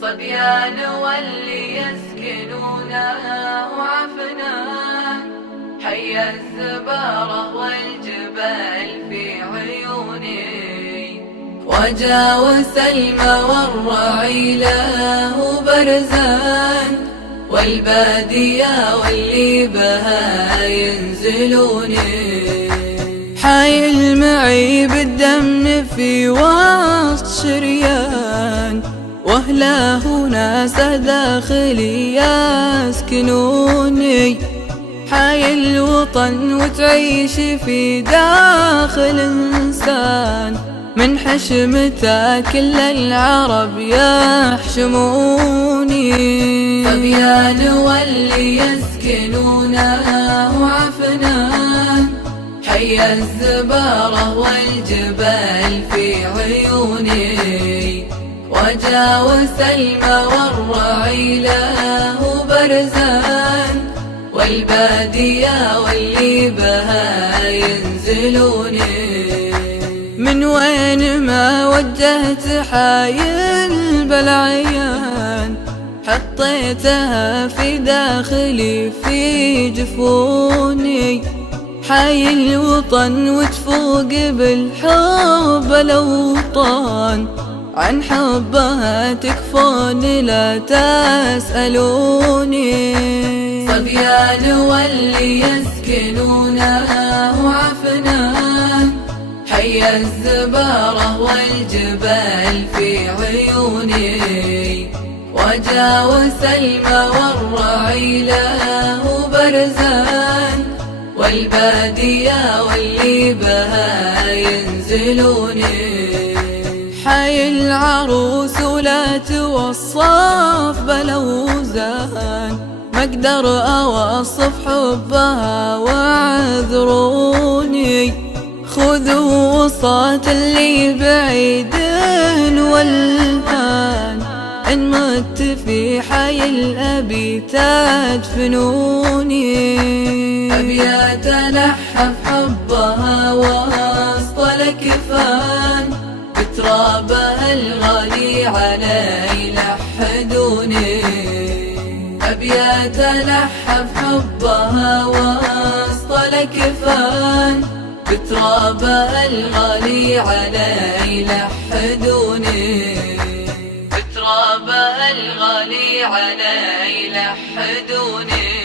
صبيان واللي يسكنونها وعفنان، حي الزبارة والجبال في عيوني، وجاوس المى والرعيلة برزان، والبادية واللي بها ينزلوني، حي المعي بالدم في وسط شريان، واهله ناس داخلي يسكنوني، حي الوطن وتعيش في داخل انسان، من حشمته كل العرب يحشموني، صبيان واللي يسكنونها وعفنان، حي الزبارة والجبال في عيوني، وجاوس المى والرعيلة برزان، والبادية واللي بها ينزلوني، من وين ما وجهت حايل بالعيان، حطيتها في داخلي في جفوني، حي الوطن وتفوق بالحب الأوطان، عن حبها تكفون لا تسألوني، صبيان واللي يسكنونها وعفنان، حي الزبارة والجبال في عيوني، وجاوس المى والرعيلة برزان، والبادية واللي بها ينزلوني، حي العروس ولا توصف بلوزان، ما اقدر اوصف حبها واعذروني، خذوا وصات اللي بعيد والهان، إن مت في حي الأبي تدفنوني، أبيات ألحف حبها وسط الأكفان، بترابها الغالي علي لحدوني، أبيات ألحف حبها وسط الأكفان، بترابها الغالي علي لحدوني، بترابها الغالي علي لحدوني.